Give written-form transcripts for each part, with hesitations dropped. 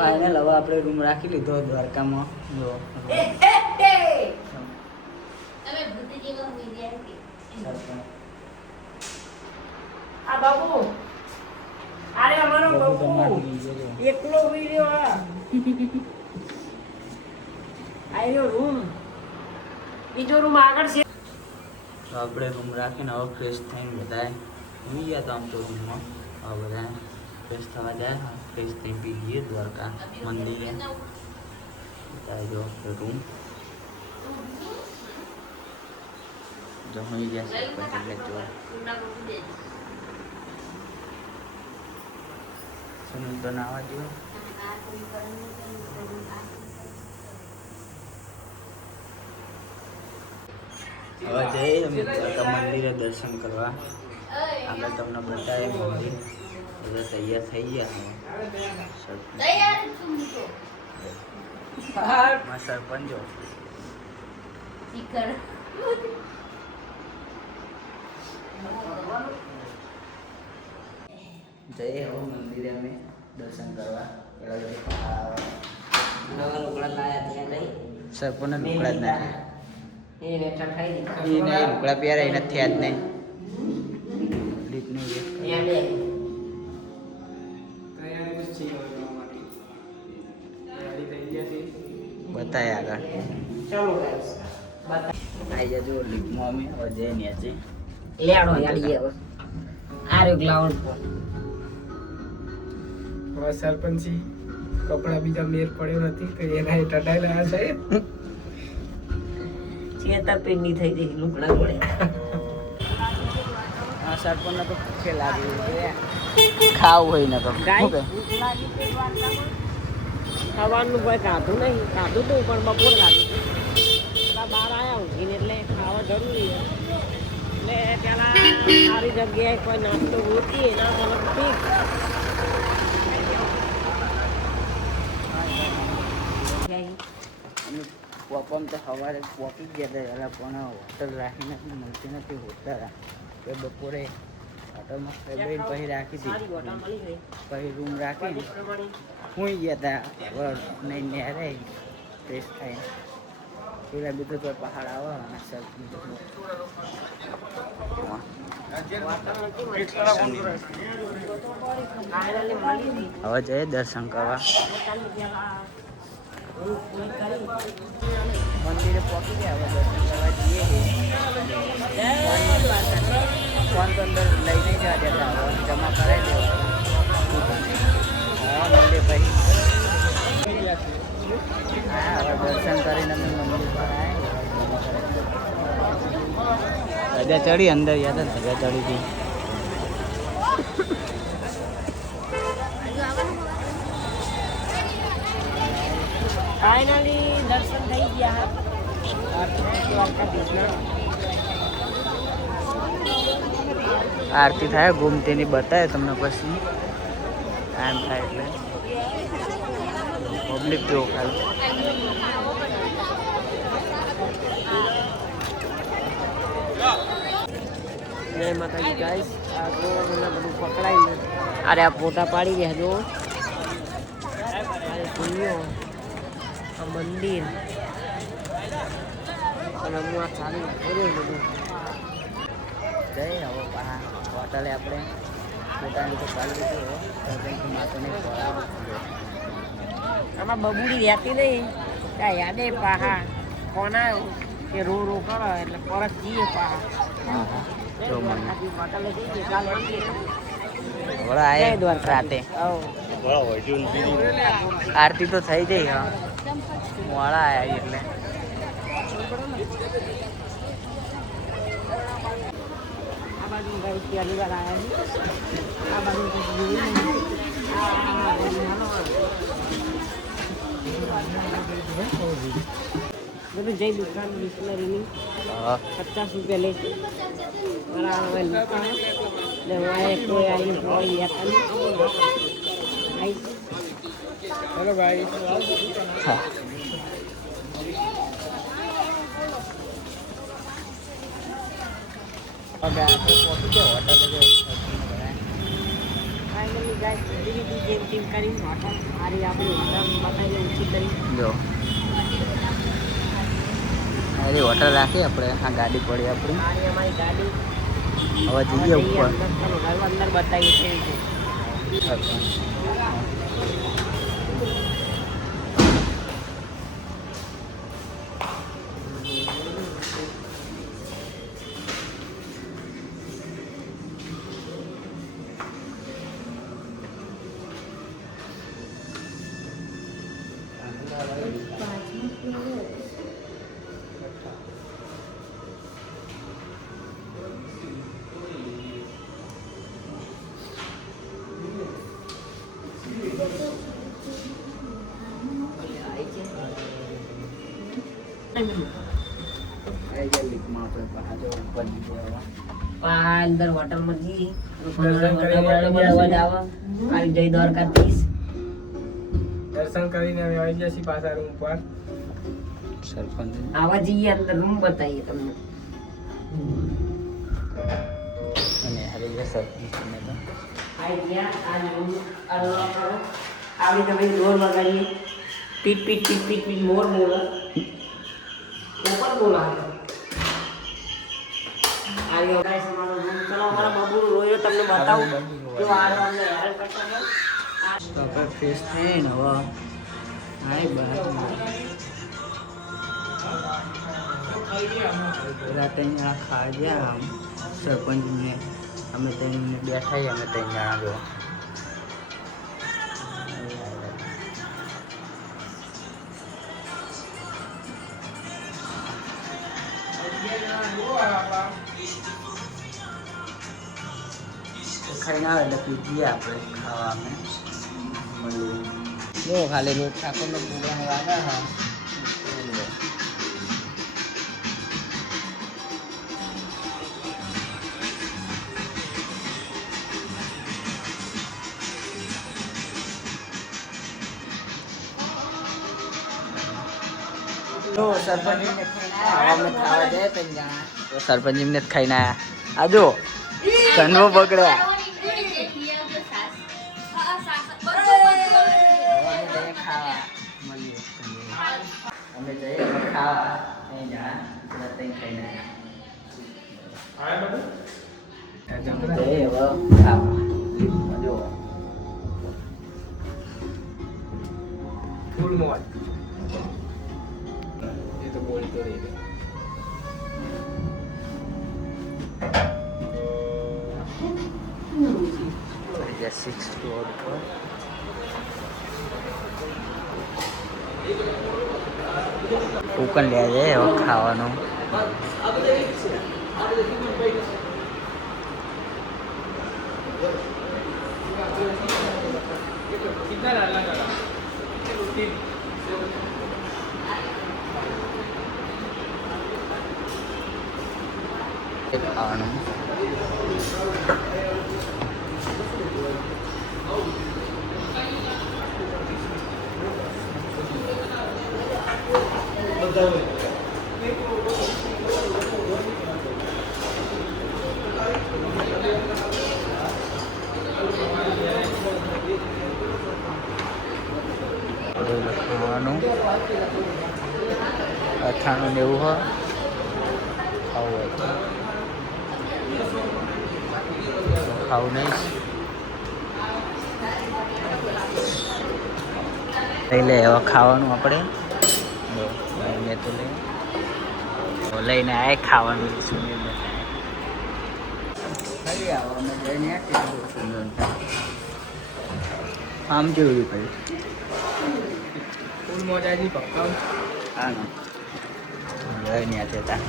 Final હવે આપણે room રાખી લીધો દ્વારકામાં. જો આ બાબુ અરે અમારો બાબુ એકલો વિડિયો આયો રૂમ બીજો રૂમ આગળ છે. તો આપણે રૂમ રાખીને હવે ફ્રેશ થઈને બધા ઉઈ ગયા તો આમ તો રૂમમાં. હવે બધા ફ્રેશ થવા જાય, ફ્રેશ થઈ પી જઈએ દ્વારકા મંદિરે. જો રૂમ જમી ગયા પછી જો સુનિલ તો નાવા દો. હવે જઈએ અમે દ્વારકા મંદિરે દર્શન કરવા. અમે તમને બતાવીએ મંદિર. બધા તૈયાર થઈ ગયા. સરપંચો જઈએ હવે મંદિરે અમે દર્શન કરવા. સરપંચ લુકડા જ નથી. લુકડા પહેરે એ નથી યાદ નહીં. બતાય આગળ આઈ જજો લીપમાં અમે હવે જઈએ નીચે. લેડો યાડી હવે આરો ગ્લાઉન્ડ પર હવે સરપંચી કપડા બીજા મેર પડ્યો નથી કે એના ટટાયેલા સાહેબ ચેતાપીની થઈ ગઈ લુકડા પડે. આ સરપંચને તો ભૂખે લાગી ખાવું હોય ને તો ખાવાનું કોઈ ખાધું નહીં, ખાધું તું પણ બપોર ખાધું. બહાર આવ્યા ઊંઘીને એટલે ખાવા જરૂરી છે. એટલે પેલા સારી જગ્યાએ કોઈ નાસ્તો ગોતીએ ના તો ઠીક. અમે પોપમ તો સવારે પોકી ગયા હતા પણ હોટલ રાખીને મળતી નથી. હોટલ કે બપોરે હોટલમાં ખાઈ પછી રાખી દીધી. પછી રૂમ રાખી સુઈ ગયા હતા. નહીં નેરે ફ્રેશ થાય પેલા બધું તો પહાડ આવે અને હવે જઈએ દર્શન કરવા. મંદિરે પહોંચી ગયા. હવે દર્શન કરવા જઈએ. ફોન તો અંદર લઈ નહીં જવા દેતા. હવે જમા કરાવી દેવા. હા મંદિર ભાઈ હા હવે દર્શન કરીને અમે મંદિર પર આવ્યા. ધજા ચડી અંદર યાદ ધજા ચડી હતી. ફાઇનલી દર્શન થઈ ગયા. આરતી થાય ઘૂમતીની બતાવે તમને પછી ટાઈમ થાય એટલે. પબ્લિક જો ખાલી જય માતાજી ગાઈસ. આ જો મને બધું પકડાઈ. અરે આ ફોટા પાડી રહ્યા જો. આ મંદિર અને હું આ ચાલુ કર્યું બધું. જઈ હવે હોટલે આપણે પોતાની તો પાડી દીધું. માતાને આમાં બબુડી રહેતી નહીં. ત્યાં યાદે પાહા ફોન આવ્યો કે રો કરો એટલે પરત જઈએ પાહા. હોટલે જઈએ કાલ રાતે આરતી તો થઈ ગઈ. હા મોડા આવ્યા એટલે આ બાજુ ભાઈ પહેલી વાર આવ્યા છે. આ બાજુ બધું જઈ દુકાન બિસ્લરીની 50 રૂપિયા લે છે. મારા હવે દુકાન એટલે મારે કોઈ આવી હોય હેલો ભાઈ. ફાઇનલી ગાઈસ મળી લીધી જેમ તેમ કરી હોટલ મારી આપણી હોટલ બતાવી ઊંચી કરી જો અરે હોટલ રાખી આપણે આ ગાડી પડી આપણી મારી અમારી ગાડી હવે જઈએ ઉપર અંદર બતાવી છે અંદર હોટલમાં જઈ અવાજ આવે આવી જય દ્વારકાધીશ દર્શન કરીને હવે આવી જશે પાછા રૂમ પર સરપંચ આવા જઈએ અંદર રૂમ બતાવીએ તમને અને હરી ગયા સરપંચને તો આવી ગયા આ રૂમ અનલોક કરો આવી તમે ડોર લગાડીએ પીટ પીટ પીટ પીટ પીટ મોર બોલો ઉપર બોલા આવ્યો ગાઈસ અમારો રૂમ ચલો અમારા બબુ રોયો તમને બતાવું જો આ અમને હેરાન કરતા હોય તો આપણે ફ્રેશ થઈને હવે હાય બહાર રાતે અહીંયા ખાવા ગયા આમ સરપંચને અમે તેને બેઠા અમે 3 જણા જો ખાઈને આવે એટલે પીધીએ આપણે ખાવા અમે મળીએ જો ખાલી રોજ ઠાકોરનો પ્રોગ્રામ વાગે હા તો સરપંચને ખાવા જાય 3 જણા તો સરપંચને ખાઈને આયા આ જો કનવો બગડ્યા અમે જઈએ ખાવા અહીં જણા ત્યાં ખાઈને જઈએ હવે ખાવા જો ફૂલ મોજ એ તો બોલતો રહી ગયો 6 ફ્લોર પર ટોકન લે છે હવે ખાવાનું ખાવાનું ખાવાનું 98 90 હોય ખાવું હોય તો ખાવું નહીં લઈ લે હવે ખાવાનું આપણે લઈને તો લઈને આય ખાવાનું સુનિલ ખાલી આવો અમે જઈને આમ જેવું પડ્યું ફૂલ મોજાજી પક્કા હા ને લઈને જતા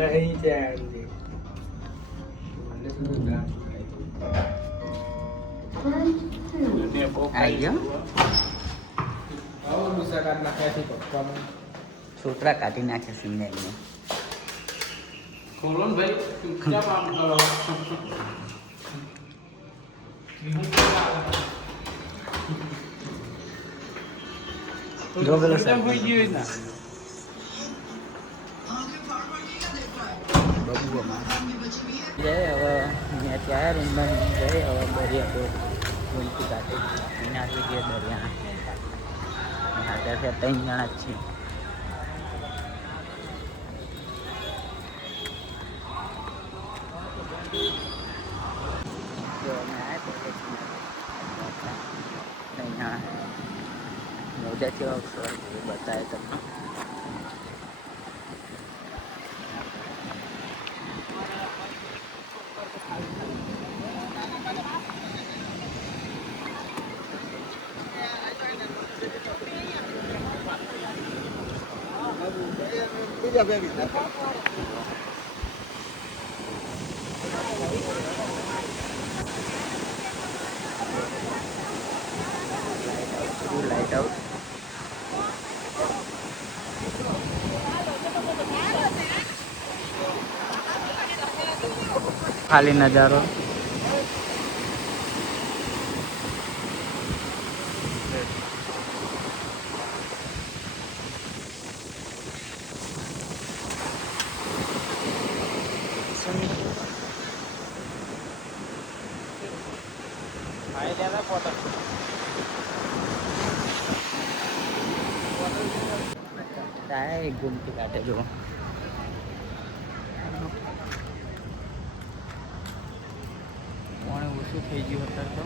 नहीं चाहिए આવી ગયો આવો ગુસ્સા કાઢ નાખ્યા છે પપ્પામાં. છોકરા કાઢી નાખે સિંગને ખોલો ને ભાઈ ચૂપચાપ આમ કરો. જો પેલો એકદમ હોઈ ગયું ને. જય હવે મેં ત્યાં રૂમમાં જઈ હવે દરિયા તો રૂમથી કાઢે એનાથી ગયા દરિયા હાજર છે 3 જણા જ છીએ જો અમે આવ્યા તો અહીંયા મોજા કેવા સરસ બતાવે તમને લાઇટ આઉટ ખાલી નજારો એક ગુમતી કાઢે જો કોણે ઓછું થઈ ગયું અત્યારે તો